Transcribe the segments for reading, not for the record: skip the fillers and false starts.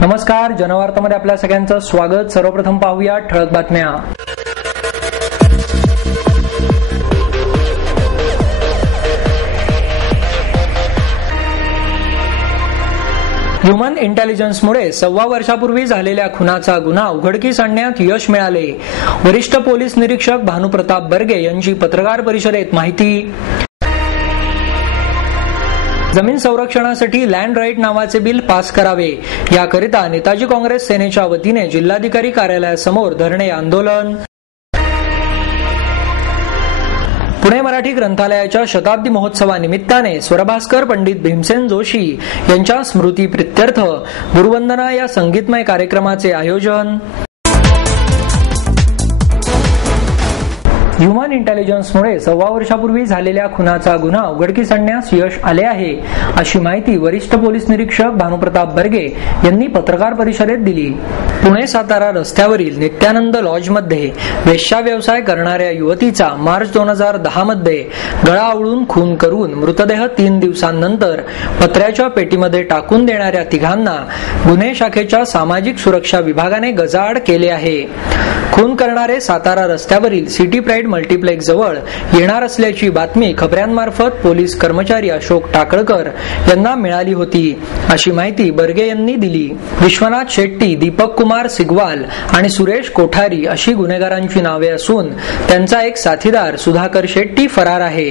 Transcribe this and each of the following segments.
नमस्कार, जनवार्तामध्ये आपल्या सगळ्यांचं स्वागत। सर्वप्रथम पाहूया ठळक बातम्या। ह्युमन इंटेलिजन्समुळे 1.25 वर्षापूर्वी झालेल्या खुनाचा गुन्हा उघडकीस आणण्यात यश मिळाले। वरिष्ठ पोलीस निरीक्षक भानुप्रताप बर्गे यांची पत्रकार परिषदेत माहिती। जमीन संरक्षणासाठी लँड राईट नावाचे बिल पास करावे, याकरिता नेताजी काँग्रेस सेनेच्या वतीने जिल्हाधिकारी कार्यालयासमोर धरणे आंदोलन। पुणे मराठी ग्रंथालयाच्या शताब्दी महोत्सवानिमित्ताने स्वरभास्कर पंडित भीमसेन जोशी यांच्या स्मृती प्रित्यर्थ गुरुवंदना या संगीतमय कार्यक्रमाचे आयोजन। ह्युमन इंटेलिजन्समुळे 1.25 वर्षापूर्वी झालेल्या खुनाचा गुन्हा उघडकीस आणण्यास यश आले आहे, अशी माहिती वरिष्ठ पोलीस निरीक्षक भानुप्रताप बर्गे यांनी पत्रकार परिषदेत दिली। पुणे सातारा रस्त्यावरील नित्यानंद लॉजमध्ये वेश्या व्यवसाय करणाऱ्या युवतीचा मार्च 2010 मध्ये गळा आवळून खून करून मृतदेह 3 दिवसांनंतर पत्र्याच्या पेटीमध्ये टाकून देणाऱ्या तिघांना गुन्हे शाखेच्या सामाजिक सुरक्षा विभागाने गजाआड केले आहे। खून करणारे सातारा रस्त्यावरील सिटी प्राईड मल्टीप्लेक्स जवळ येणार असल्याची बातमी खबऱ्यांमार्फत पोलीस कर्मचारी अशोक टाकळकर यांना मिळाली होती, अशी माहिती बर्गे यांनी दिली। विश्वनाथ शेट्टी, दीपक कुमार सिगवाल आणि सुरेश कोठारी अशी गुन्हेगारांची नावे असून त्यांचा एक साथीदार सुधाकर शेट्टी फरार आहे।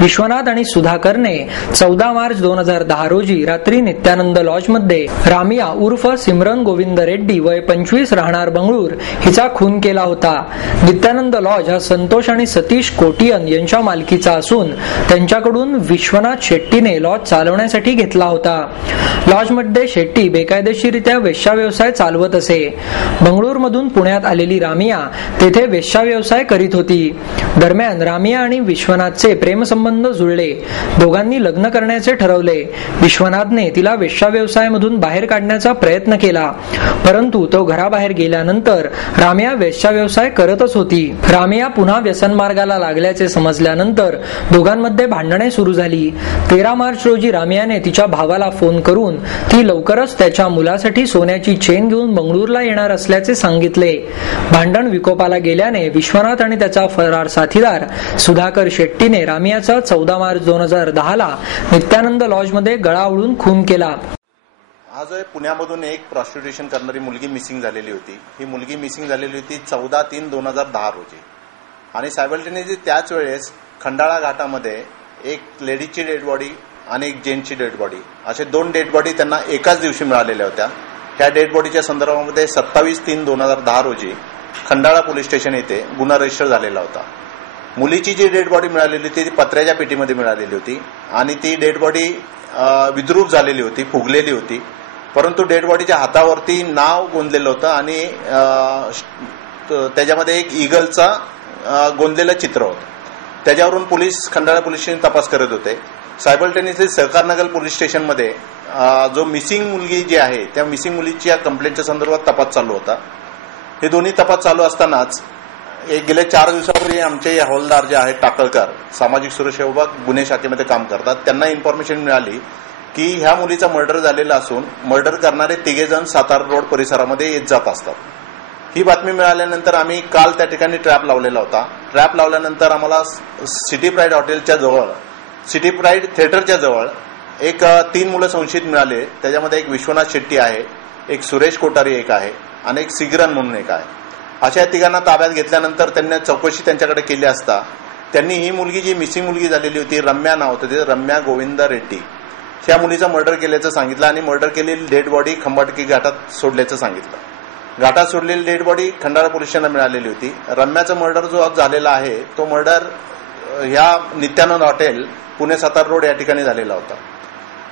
विश्वनाथ आणि सुधाकरने 14 मार्च 2010 रोजी रात्री नित्यानंद लॉजमध्ये रामिया उर्फ सिमरन गोविंद रेड्डी वय 25 राहणार बंगळूर हिचा खून केला होता। नित्यानंद लॉज हा संतोष आणि सतीश कोटियन यांच्या मालकीचा असून त्यांच्याकडून विश्वनाथ शेट्टीने लॉज चालवण्यासाठी घेतला होता। लॉजमध्ये शेट्टी बेकायदेशीररित्या वेश्या व्यवसाय चालवत असे। बंगळूरमधून पुण्यात आलेली रामिया तेथे वेश्या व्यवसाय करीत होती। दरम्यान रामिया आणि विश्वनाथचे प्रेमसंबंध जुळले। दोघांनी लग्न करण्याचे ठरवले। विश्वनाथने तिला वेश्या व्यवसायामधून बाहेर काढण्याचा प्रयत्न केला, परंतु तो घराबाहेर गेल्यानंतर रामिया वेश्या व्यवसाय करतच होती। रामिया पुन्हा व्यसन मार्गाला लागल्याचे समजल्यानंतर दोघांमध्ये भांडणे सुरू झाली। 13 मार्च रोजी रामियाने तिच्या भावाला फोन करून ती लवकरच त्याच्या मुलासाठी सोन्याची चेन घेऊन बंगळूरला येणार असल्याचे सांगितले। भांडण विकोपाला गेल्याने विश्वनाथ आणि त्याचा फरार साथीदार सुधाकर शेट्टीने रामियाचा 14 मार्च 2010 ला नित्यानंद लॉजमध्ये गळा आवळून खून केला। आज पुण्यामधून एक प्रॉस्टिट्यूशन करणारी मुलगी मिसिंग झालेली होती। ही मुलगी मिसिंग झालेली होती 14/3/2010 रोजी आणि सायमल्टेनियसली त्याच वेळेस खंडाळा घाटामध्ये एक लेडीची डेड बॉडी आणि एक जेंट्सची डेड बॉडी असे 2 डेड बॉडी त्यांना एकाच दिवशी मिळालेल्या होत्या। ह्या डेड बॉडीच्या संदर्भामध्ये 27/3/2010 रोजी खंडाळा पोलीस स्टेशन येथे गुन्हा रजिस्टर झालेला होता। मुलीची जी डेड बॉडी मिळालेली होती ती पत्र्याच्या पेटीमध्ये मिळालेली होती आणि ती डेड बॉडी विद्रूप झालेली होती, फुगलेली होती, परंतु डेड बॉडीच्या हातावरती नाव गोंदलेलं होतं आणि त्याच्यामध्ये एक ईगलचा गोंदलेलं चित्र होतं। त्याच्यावरून खंडाळा पोलीस स्टेशन तपास करत होते। सायमल्टेनियसली सहकारनगर पोलीस स्टेशनमध्ये जो मिसिंग मुलगी जी आहे त्या मिसिंग मुलीच्या कंप्लेंटच्या संदर्भात तपास चालू होता। हे दोन्ही तपास चालू असतानाच गेल्या 4 दिवसापूर्वी आमचे हवालदार जे आहेत टाकळकर, सामाजिक सुरक्षा विभाग गुन्हे शाखेमध्ये काम करतात, त्यांना इन्फॉर्मेशन मिळाली की ह्या मुलीचा मर्डर झालेला असून मर्डर करणारे 3 जण सातारा रोड परिसरामध्ये येत जात असतात। ही बातमी मिळाल्यानंतर आम्ही काल त्या ठिकाणी ट्रॅप लावलेला होता। ट्रॅप लावल्यानंतर आम्हाला सिटी प्राईड हॉटेलच्या जवळ, सिटी प्राईड थिएटरच्या जवळ एक 3 मुलं संशयित मिळाले। त्याच्यामध्ये एक विश्वनाथ शेट्टी आहे, एक सुरेश कोठारी एक आहे आणि एक सिगरन म्हणून एक आहे। अशा 3घांना ताब्यात घेतल्यानंतर त्यांनी चौकशी त्यांच्याकडे केली असता त्यांनी ही मुलगी जी मिसिंग मुलगी झालेली होती, रम्या नाव होतं ते, रम्या गोविंद रेड्डी, ह्या मुलीचा मर्डर केल्याचं सांगितलं आणि मर्डर केलेली डेड बॉडी खंबाटकी घाटात सोडल्याचं सांगितलं। घाटात सोडलेली डेड बॉडी खंडाळा पोलीस स्टेशनला मिळालेली होती। रम्याचा मर्डर जो झालेला आहे तो मर्डर ह्या नित्यानंद हॉटेल पुणे सातारा रोड या ठिकाणी झालेला होता।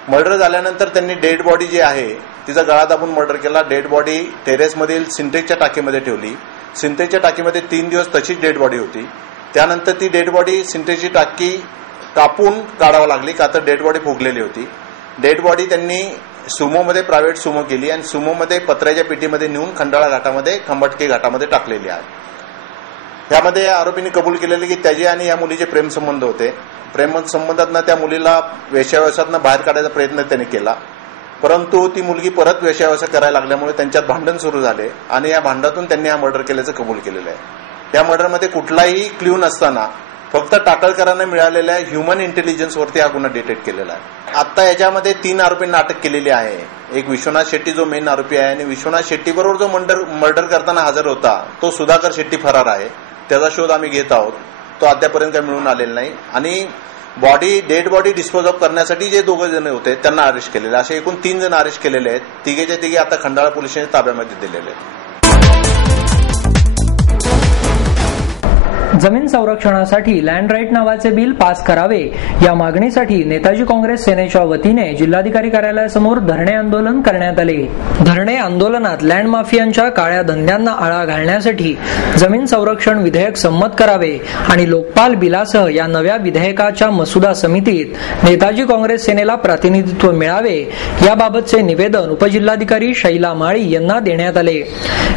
मर्डर झाल्यानंतर त्यांनी डेड बॉडी जी आहे तिचा गळा दाबून मर्डर केला। डेड बॉडी टेरेसमधील सिंटेक्सच्या टाकीमध्ये ठेवली। सिंटेक्सच्या टाकीमध्ये 3 दिवस तशीच डेड बॉडी होती। त्यानंतर ती डेड बॉडी सिंटेक्सची टाकी कापून काढावं लागली का तर डेड बॉडी फुगलेली होती। डेड बॉडी त्यांनी सुमोमध्ये प्रायव्हेट सुमो केली आणि सुमोमध्ये पत्र्याच्या पेटीमध्ये नेऊन खंडाळा घाटामध्ये खंबाटकी घाटामध्ये टाकलेली आहे। यामध्ये आरोपींनी कबूल केलेले की त्याचे आणि या मुलीचे प्रेमसंबंध होते। प्रेमसंबंधातनं त्या मुलीला वेश्याव्यवसायातनं बाहेर काढायचा प्रयत्न त्याने केला, परंतु ती मुलगी परत वेश्यावसा करायला लागल्यामुळे त्यांच्यात भांडण सुरू झाले आणि या भांडणातून त्यांनी हा मर्डर केल्याचं कबूल केलेलं आहे। या मर्डरमध्ये कुठलाही क्ल्यू नसताना फक्त टाकळकरांना मिळालेल्या ह्युमन इंटेलिजन्सवरती हा गुन्हा डिटेक्ट केलेला आहे। आता याच्यामध्ये 3 आरोपींना अटक केलेली आहे। एक विश्वनाथ शेट्टी जो मेन आरोपी आहे आणि विश्वनाथ शेट्टी बरोबर जो मर्डर करताना हजर होता तो सुधाकर शेट्टी फरार आहे। त्याचा शोध आम्ही घेत आहोत, तो अद्यापर्यंत काही मिळून आलेला नाही। आणि डेड बॉडी डिस्पोज ऑफ करण्यासाठी जे 2 जण होते त्यांना अरेस्ट केलेले, असे एकूण 3 जण अरेस्ट केलेले आहेत। तिघेच्या तिघे आता खंडाळा पोलीस स्टेशन ताब्यामध्ये दिलेले आहेत। जमीन संरक्षणासाठी लँड राईट नावाचे बिल पास करावे या मागणीसाठी नेताजी काँग्रेस सेनेच्या वतीने जिल्हाधिकारी कार्यालयासमोर धरणे आंदोलन करण्यात आले। धरणे आंदोलनात लँड माफियांच्या काळ्या धंद्यांना आळा घालण्यासाठी जमीन संरक्षण विधेयक संमत करावे आणि लोकपाल बिलासह या नव्या विधेयकाच्या मसुदा समितीत नेताजी काँग्रेस सेनेला प्रतिनिधित्व मिळावे याबाबतचे निवेदन उपजिल्हाधिकारी शैला माळी यांना देण्यात आले।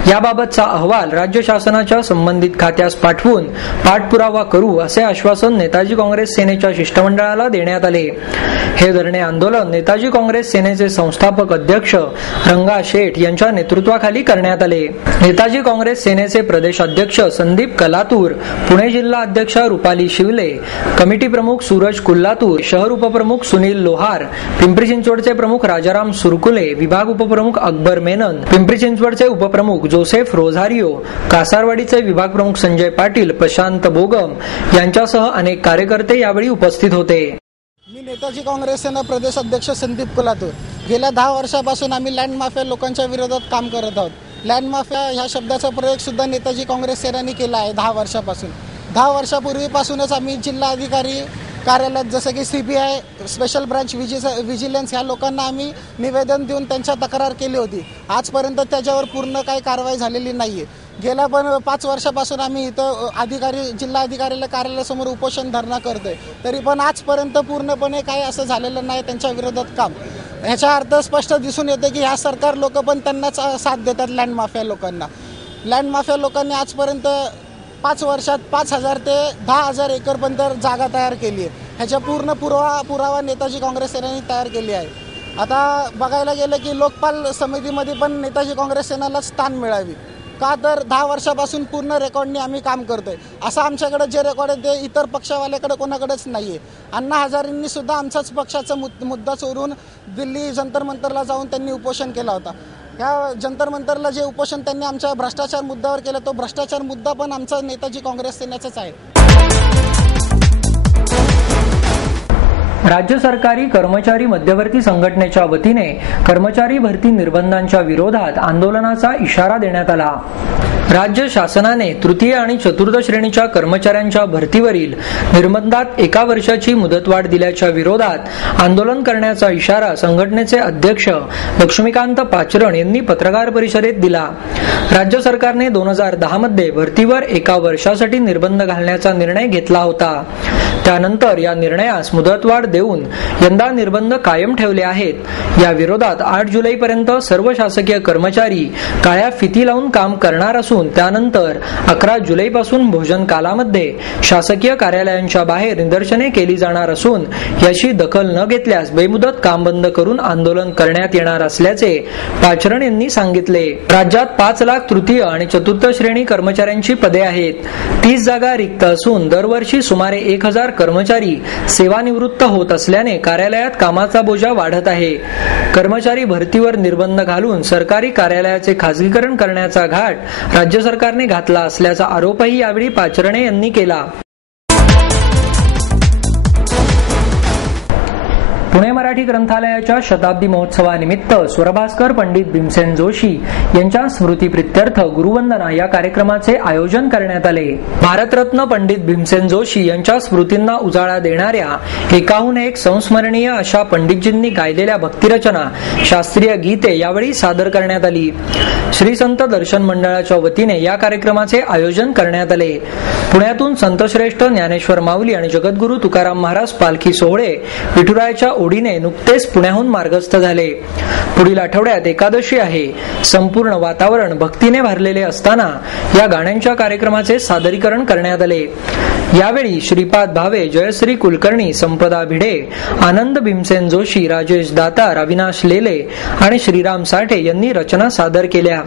याबाबतचा अहवाल राज्य शासनाच्या संबंधित खात्यास पाठवून पाठपुरावा करू असे आश्वासन नेताजी काँग्रेस सेनेच्या शिष्टमंडळाला देण्यात आले। हे धरणे आंदोलन नेताजी काँग्रेस सेनेचे संस्थापक अध्यक्ष रंगा शेठ यांच्या नेतृत्वाखाली करण्यात आले। नेताजी काँग्रेस सेनेचे प्रदेश अध्यक्ष संदीप कलातूर, पुणे जिल्हा अध्यक्ष रुपाली शिवले, कमिटी प्रमुख सूरज कुल्लातूर, शहर उपप्रमुख सुनील लोहार, पिंपरी चिंचवडचे प्रमुख राजाराम सुरकुले, विभाग उपप्रमुख अकबर मेनन, पिंपरी चिंचवडचे उपप्रमुख जोसेफ रोझारियो, कासारवाडीचे विभाग प्रमुख संजय पाटील, प्रशांत बोगम यांच्यासह अनेक कार्यकर्ते यावेळी उपस्थित होते। मी नेताजी काँग्रेस सेना प्रदेश अध्यक्ष संदीप कुलातूर। गेल्या 10 वर्षापासून आम्ही लँड माफिया लोकांच्या विरोधात काम करत आहोत। लँड माफिया ह्या शब्दाचा प्रयोग सुद्धा नेताजी काँग्रेस सेनेने केला आहे 10 वर्षापासून। 10 वर्षापूर्वीपासूनच आम्ही जिल्हाधिकारी कार्यालयात जसं की CBI स्पेशल ब्रांच विजिलन्स ह्या लोकांना आम्ही निवेदन देऊन त्यांच्या तक्रार केली होती। आजपर्यंत त्याच्यावर पूर्ण काही कारवाई झालेली नाहीये। गेल्या 5 वर्षापासून आम्ही इथं जिल्हा अधिकारी कार्यालयासमोर उपोषण धरणा करतोय, तरी पण आजपर्यंत पूर्णपणे काही असं झालेलं नाही त्यांच्या विरोधात काम। ह्याचा अर्थ स्पष्ट दिसून येते की ह्या सरकार लोक पण त्यांनाच साथ देतात लँड माफिया लोकांना। लँड माफिया लोकांनी आजपर्यंत 5 वर्षात 5,000 ते 10,000 एकरपर्यंत जागा तयार केली आहे। ह्याचा पूर्ण पुरावा नेताजी काँग्रेस सेनेने तयार केली आहे। आता बघायला गेलं की लोकपाल समितीमध्ये पण नेताजी काँग्रेस सेनेला स्थान मिळावी का, तर 10 वर्षापासून पूर्ण रेकॉर्डनी आम्ही काम करतोय। असं आमच्याकडे जे रेकॉर्ड आहे ते इतर पक्षवाल्याकडे कोणाकडेच नाहीये। अण्णा हजारेंनी सुद्धा आमचाच पक्षाचा मुद्दा चोरून दिल्ली जंतर मंतरला जाऊन त्यांनी उपोषण केला होता। या जंतर मंतरला जे उपोषण त्यांनी आमच्या भ्रष्टाचार मुद्द्यावर केलं, तो भ्रष्टाचार मुद्दा पण आमचा नेताजी काँग्रेस सेनेचाच आहे। राज्य सरकारी कर्मचारी मध्यवर्ती संघटनेच्या वतीने कर्मचारी भरती निर्बंधांच्या विरोधात आंदोलनाचा इशारा देण्यात आला। राज्य शासनाने तृतीय आणि चतुर्थ श्रेणीच्या कर्मचाऱ्यांच्या भरतीवरील निर्बंधात 1 वर्षाची मुदतवाढ दिल्याच्या विरोधात आंदोलन करण्याचा इशारा संघटनेचे अध्यक्ष लक्ष्मीकांत पाचरण यांनी पत्रकार परिषदेत दिला। राज्य सरकारने 2010 मध्ये भरतीवर 1 वर्षासाठी निर्बंध घालण्याचा निर्णय घेतला होता। त्यानंतर या निर्णयास मुदतवाढ देऊन यंदा निर्बंध कायम ठेवले आहेत। या विरोधात 8 जुलैपर्यंत सर्व शासकीय कर्मचारी काळ्या फिती लावून काम करणार असून त्यानंतर 11 जुलैपासून भोजन कालामध्ये शासकीय कार्यालयांच्या बाहेर निदर्शने केली जाणार असून याची दखल न घेतल्यास बेमुदत काम बंद करून आंदोलन करण्यात येणार असल्याचे पाचरण यांनी सांगितले। राज्यात 5 लाख तृतीय आणि चतुर्थ श्रेणी कर्मचाऱ्यांची पदे आहेत। 30 जागा रिक्त असून दरवर्षी सुमारे 1000 कर्मचारी सेवानिवृत्त होत असल्याने कार्यालयात कामाचा बोजा वाढत आहे। कर्मचारी भरतीवर निर्बंध घालून सरकारी कार्यालयाचे खासगीकरण करण्याचा घाट राज्य सरकारने घातला असल्याचा आरोपही यावेळी पाचरणे यांनी केला। पुणे मराठी ग्रंथालयाच्या शताब्दी महोत्सवानिमित्त स्वरभास्कर पंडित भीमसेन जोशी यांच्या स्मृतीप्रित्यर्थ गुरुवंदना या कार्यक्रमाचे आयोजन करण्यात आले। भारतरत्न पंडित भीमसेन जोशी यांच्या स्मृतींना उजाळा देणाऱ्या एकाहून एक संस्मरणीय अशा पंडितजींनी गायलेल्या भक्तिरचना, शास्त्रीय गीते यावेळी सादर करण्यात आली। श्री संत दर्शन मंडळाच्या वतीने या कार्यक्रमाचे आयोजन करण्यात आले। पुण्यातून संतश्रेष्ठ ज्ञानेश्वर माऊली आणि जगद्गुरू तुकाराम महाराज पालखी सोहळे विठुरायाच्या ओढीने नुकतेच पुण्याहून मार्गस्थ झाले. पुढील आठवड्यात एकादशी आहे. संपूर्ण वातावरण भक्तीने भरलेले असताना या गाण्यांच्या कार्यक्रमाचे सादरीकरण करण्यात आले. यावेळी श्रीपाद भावे, जयश्री कुलकर्णी, संपदा भिडे, आनंद भीमसेन जोशी, राजेश दातार, अविनाश लेले आणि श्रीराम साठे यांनी रचना सादर केल्या.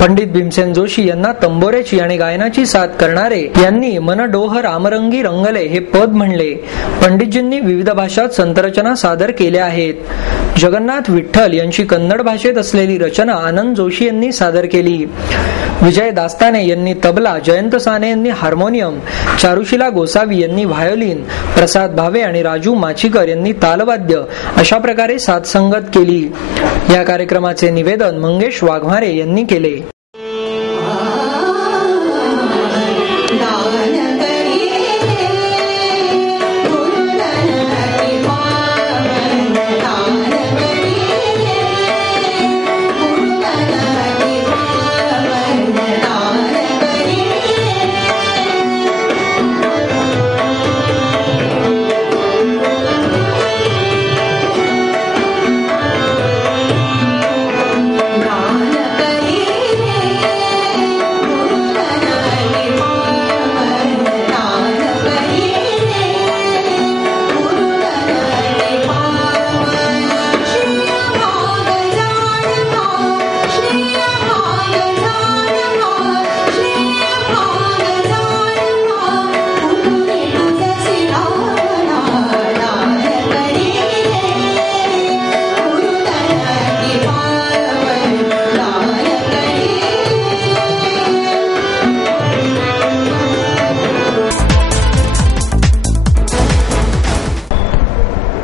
पंडित भीमसेन जोशी यांना तंबोऱ्याची आणि गायनाची साथ करणारे यांनी मन डोह रामरंगी रंगले हे पद म्हणले. पंडितजींनी विविध भाषात संतरचना सादर केल्या आहेत. जगन्नाथ विठ्ठल यांची कन्नड भाषेत असलेली रचना आनंद जोशी यांनी सादर केली. विजय दास्ताने यांनी तबला, जयंत साने यांनी हार्मोनियम, चारुशिला गोसावी यांनी व्हायोलिन, प्रसाद भावे आणि राजू माचीकर यांनी तालवाद्य अशा प्रकारे साथसंगत केली. या कार्यक्रमाचे निवेदन मंगेश वाघमारे यांनी केले.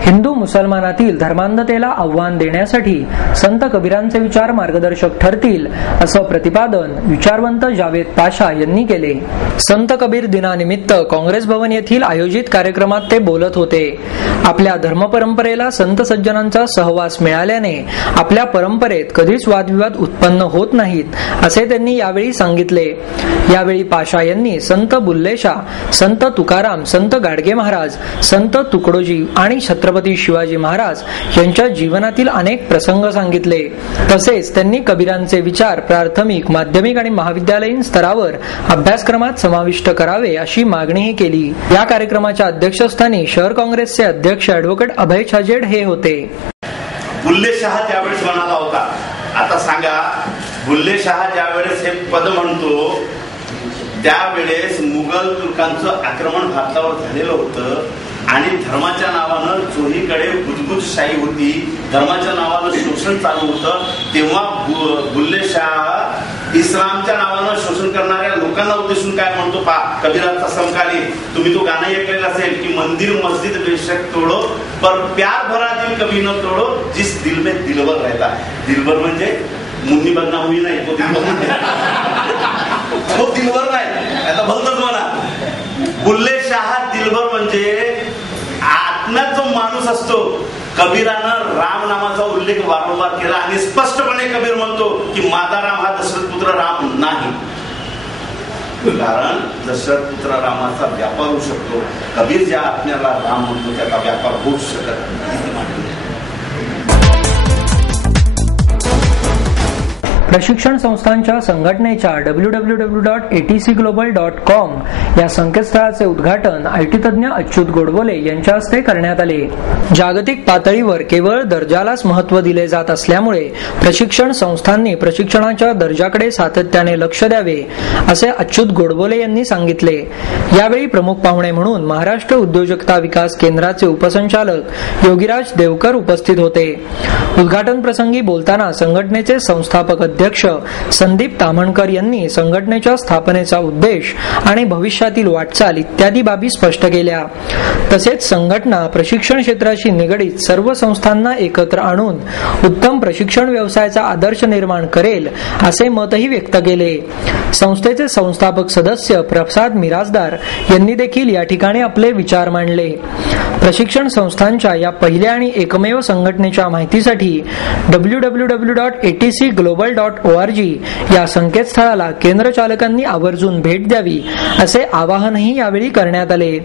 हिंदू मुसलमानातील धर्मांधतेला आव्हान देण्यासाठी संत कबीरांचे विचार मार्गदर्शक ठरतील असं प्रतिपादन विचारवंत जावेद पाशा यांनी केले. संत कबीर दिनानिमित्त काँग्रेस भवन येथील आयोजित कार्यक्रमात ते बोलत होते. आपल्या धर्मपरंपरेला संत सज्जनांचा सहवास मिळाल्याने आपल्या परंपरेत कधीच वादविवाद उत्पन्न होत नाहीत असे त्यांनी यावेळी सांगितले. यावेळी पाशा यांनी संत बुल्लेशा, संत तुकाराम, संत गाडगे महाराज, संत तुकडोजी आणि छत्रपती शिवाजी महाराज यांच्या जीवनातील अनेक प्रसंग सांगितले. तसेच त्यांनी कबीरांचे विचार प्राथमिक, माध्यमिक आणि महाविद्यालयीन स्तरावर अभ्यासक्रमात समाविष्ट करावे अशी मागणीही केली. या कार्यक्रमाच्या अध्यक्षस्थानी शहर काँग्रेसचे अध्यक्ष ॲडव्होकेट अभय छाजेड हे होते. बुल्ले शहा ज्यावेळेस म्हणाला होता, आता सांगा बुल्ले शहा ज्यावेळेस हे पद म्हणतो त्यावेळेस मुघल तुर्कांचं आक्रमण भारतावर झालेलं होतं आणि धर्माच्या नावानं चोहीकडे बुजबुजशाही होती, धर्माच्या नावानं शोषण चालू होतं. तेव्हा बुल्ले शाह इस्लामच्या नावानं शोषण करणाऱ्या लोकांना उद्देशून काय म्हणतो पा कबीराचा समकालीन, तुम्ही तो गाणं ऐकलेलं असेल की मंदिर मस्जिद बेशक तोडो पर प्यार भरा दिल कभी न तोडो जिस दिल में दिलवर रहता. दिलवर म्हणजे मुन्नी बदनाम हुई नाही, तो दिलवर नाही, आता भलतच म्हणा. बुल्ले शाह दिलबर म्हणजे आत्म्यात जो माणूस असतो. कबीरानं राम नामाचा उल्लेख वारंवार केला आणि स्पष्टपणे कबीर म्हणतो की माझा राम हा दशरथ पुत्र राम नाही, कारण दशरथ पुत्र रामाचा व्यापार होऊ शकतो. कबीर ज्या आत्म्याला राम म्हणतो त्याचा व्यापार होऊ शकत नाही. प्रशिक्षण संस्थांच्या संघटनेच्या www.atcglobal.com या संकेतस्थळाचे उद्घाटन आयटी तज्ञ अच्युत गोडबोले यांच्या हस्ते करण्यात आले. जागतिक पातळीवर केवळ दर्जालाच महत्त्व दिले जात असल्यामुळे प्रशिक्षण संस्थांनी प्रशिक्षणाच्या दर्जाकडे सातत्याने लक्ष द्यावे असे अच्युत गोडबोले यांनी सांगितले. यावेळी प्रमुख पाहुणे म्हणून महाराष्ट्र उद्योजकता विकास केंद्राचे उपसंचालक योगीराज देवकर उपस्थित होते. उद्घाटन प्रसंगी बोलताना संघटनेचे संस्थापक अध्यक्ष संदीप ताम्हणकर यांनी संघटनेच्या स्थापनेचा उद्देश आणि भविष्यातील वाटचाल इत्यादी बाबी स्पष्ट केल्या. तसेच संघटना प्रशिक्षण क्षेत्राशी निगडीत सर्व संस्थांना एकत्र आणून उत्तम प्रशिक्षण व्यवसायाचा आदर्श निर्माण करेल असे मतही व्यक्त केले. संस्थेचे संस्थापक सदस्य प्रसाद मिराजदार यांनी देखील या ठिकाणी आपले विचार मांडले. प्रशिक्षण संस्थांच्या या पहिल्या आणि एकमेव संघटनेच्या माहितीसाठी www.atcglobal.org या संकेतस्थळाला केंद्र चालकांनी आवर्जून भेट द्यावी असे आवाहनही यावेळी करण्यात आले.